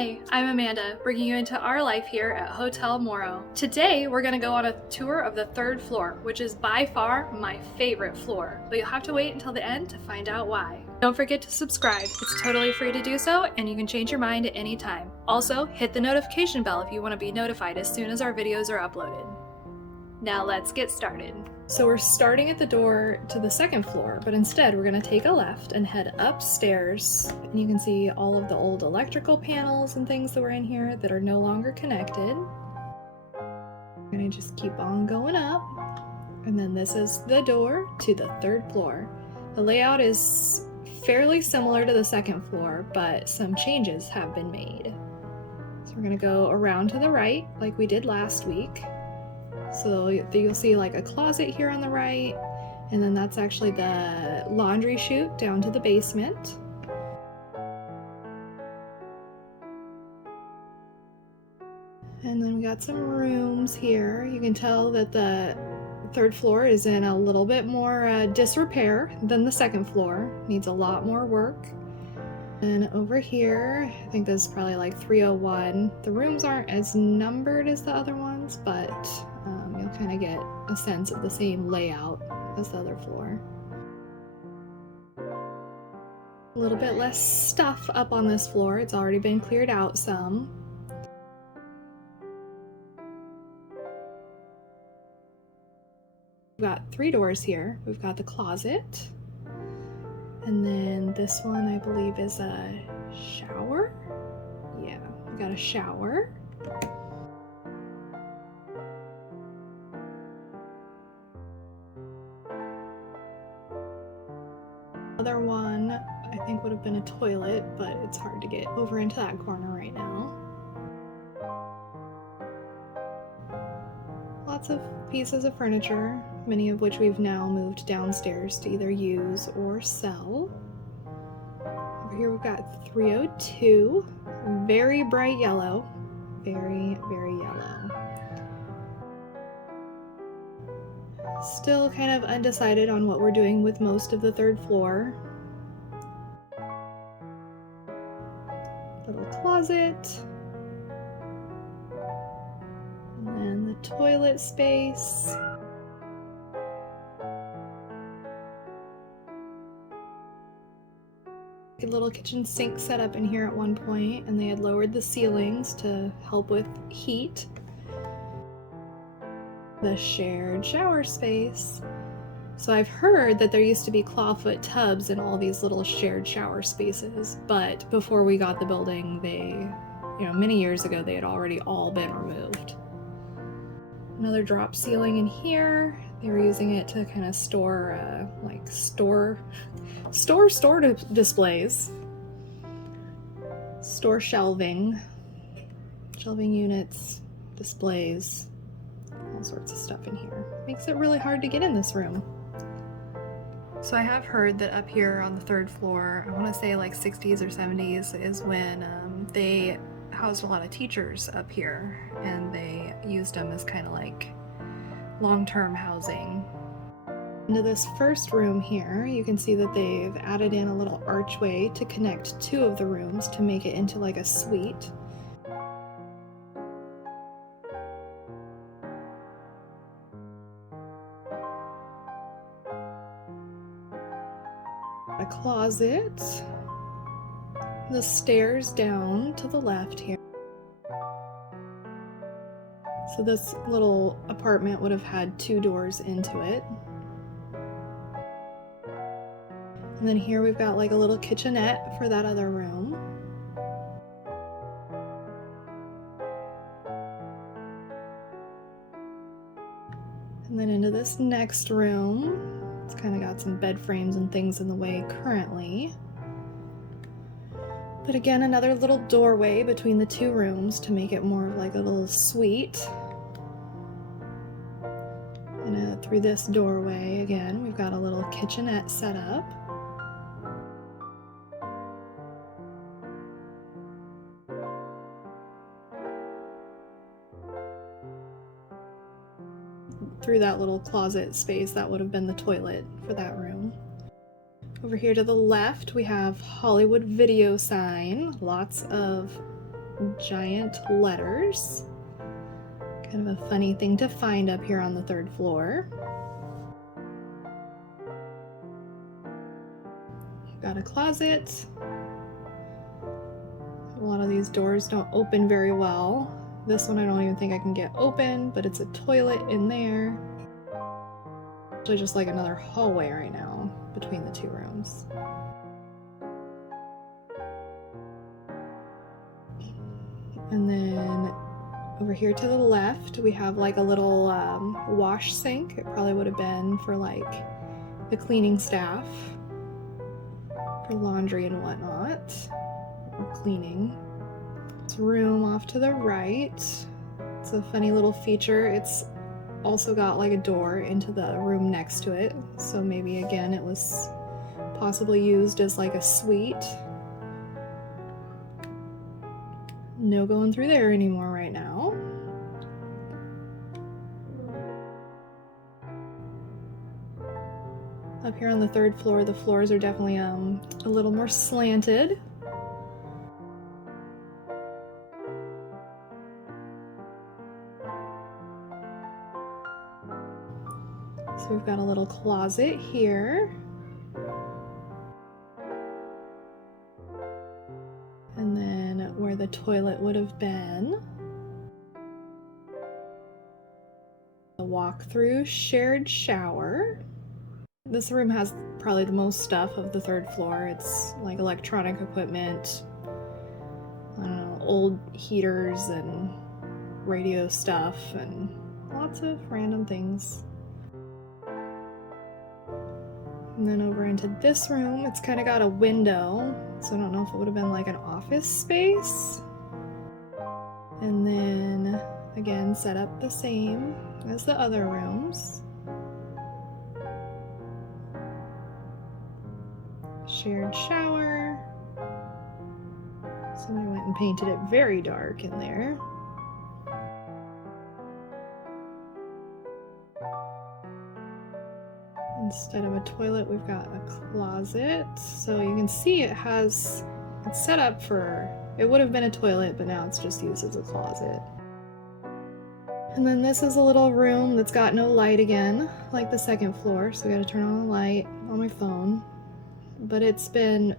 Hey, I'm Amanda, bringing you into our life here at Hotel Moro. Today, we're going to go on a tour of the third floor, which is by far my favorite floor, but you'll have to wait until the end to find out why. Don't forget to subscribe. It's totally free to do so, and you can change your mind at any time. Also, hit the notification bell if you want to be notified as soon as our videos are uploaded. Now let's get started. So we're starting at the door to the second floor, but instead we're going to take a left and head upstairs. And you can see all of the old electrical panels and things that were in here that are no longer connected. We're going to just keep on going up. And then this is the door to the third floor. The layout is fairly similar to the second floor, but some changes have been made. So we're going to go around to the right like we did last week. So you'll see like a closet here on the right, and then that's actually the laundry chute down to the basement. And then we got some rooms here. You can tell that the third floor is in a little bit more disrepair than the second floor. Needs a lot more work. And over here, I think this is probably like 301. The rooms aren't as numbered as the other ones, but you'll kind of get a sense of the same layout as the other floor. A little bit less stuff up on this floor. It's already been cleared out some. We've got 3 doors here. We've got the closet. And then this one, I believe, is a shower. Yeah, we got a shower. Other one, I think, would have been a toilet, but it's hard to get over into that corner right now. Lots of pieces of furniture, many of which we've now moved downstairs to either use or sell. Over here we've got 302, very bright yellow, very, very yellow. Still kind of undecided on what we're doing with most of the third floor. Little closet. And then the toilet space. A little kitchen sink set up in here at one point, and they had lowered the ceilings to help with heat. The shared shower space. So I've heard that there used to be clawfoot tubs in all these little shared shower spaces, but before we got the building, many years ago, they had already all been removed. Another drop ceiling in here. They were using it to kind of store, store displays. Store shelving units, displays. All sorts of stuff in here. Makes it really hard to get in this room. So I have heard that up here on the third floor, I want to say like 60s or 70s is when they housed a lot of teachers up here, and they used them as kind of like long-term housing. Into this first room here, you can see that they've added in a little archway to connect 2 of the rooms to make it into like a suite. A closet, the stairs down to the left here. So this little apartment would have had 2 doors into it. And then here we've got like a little kitchenette for that other room. And then into this next room. It's kind of got some bed frames and things in the way currently. But again, another little doorway between the 2 rooms to make it more of like a little suite. And through this doorway, again, we've got a little kitchenette set up. Through that little closet space, that would have been the toilet for that room. Over here to the left, we have Hollywood video sign. Lots of giant letters. Kind of a funny thing to find up here on the 3rd floor. Got a closet. A lot of these doors don't open very well. This one I don't even think I can get open, but it's a toilet in there. Actually just like another hallway right now between the 2 rooms. And then over here to the left, we have like a little wash sink. It probably would have been for like the cleaning staff, for laundry and whatnot, or cleaning. It's a room off to the right. It's a funny little feature. It's also got like a door into the room next to it. So maybe again, it was possibly used as like a suite. No going through there anymore right now. Up here on the 3rd floor, the floors are definitely a little more slanted. So we've got a little closet here. And then where the toilet would have been. The walk-through shared shower. This room has probably the most stuff of the 3rd floor. It's like electronic equipment, I don't know, old heaters and radio stuff and lots of random things. And then over into this room, it's kind of got a window, so I don't know if it would have been like an office space. And then again, set up the same as the other rooms. Shared shower. Somebody went and painted it very dark in there. Instead of a toilet, we've got a closet. So you can see it's set up for, it would have been a toilet, but now it's just used as a closet. And then this is a little room that's got no light again, like the 2nd floor. So we gotta turn on the light on my phone. But it's been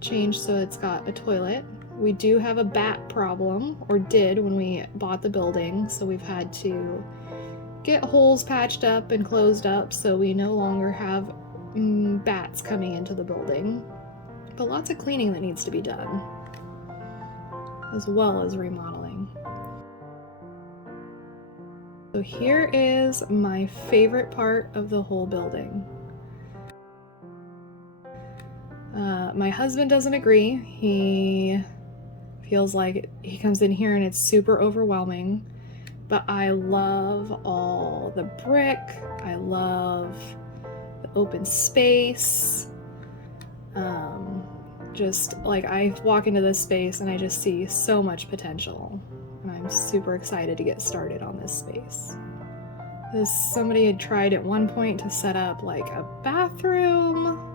changed so it's got a toilet. We do have a bat problem, or did when we bought the building, so we've had to get holes patched up and closed up so we no longer have bats coming into the building. But lots of cleaning that needs to be done, as well as remodeling. So here is my favorite part of the whole building. My husband doesn't agree. He feels like he comes in here and it's super overwhelming. But I love all the brick. I love the open space. Just like I walk into this space and I just see so much potential. And I'm super excited to get started on this space. Somebody had tried at one point to set up like a bathroom.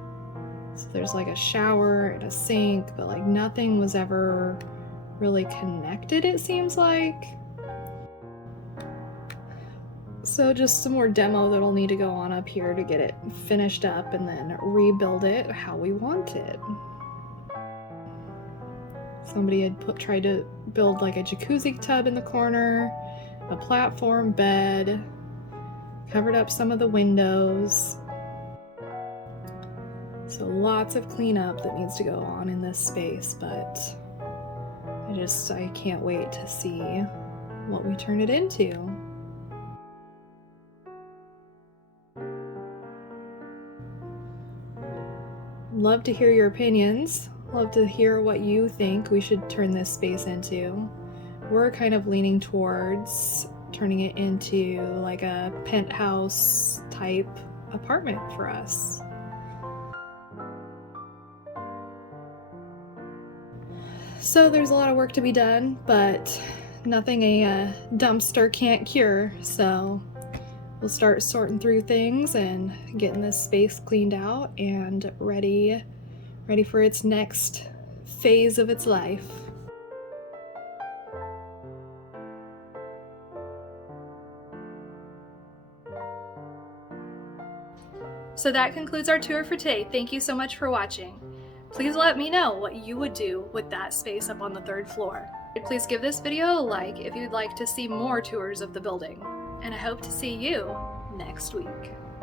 So there's like a shower and a sink, but like nothing was ever really connected, it seems like. So just some more demo that'll need to go on up here to get it finished up and then rebuild it how we want it. Somebody had tried to build like a jacuzzi tub in the corner, a platform bed, covered up some of the windows. So lots of cleanup that needs to go on in this space, but I can't wait to see what we turn it into. Love to hear your opinions. Love to hear what you think we should turn this space into. We're kind of leaning towards turning it into like a penthouse type apartment for us. So there's a lot of work to be done, but nothing a dumpster can't cure. So we'll start sorting through things and getting this space cleaned out and ready for its next phase of its life. So that concludes our tour for today. Thank you so much for watching. Please let me know what you would do with that space up on the 3rd floor. Please give this video a like if you'd like to see more tours of the building. And I hope to see you next week.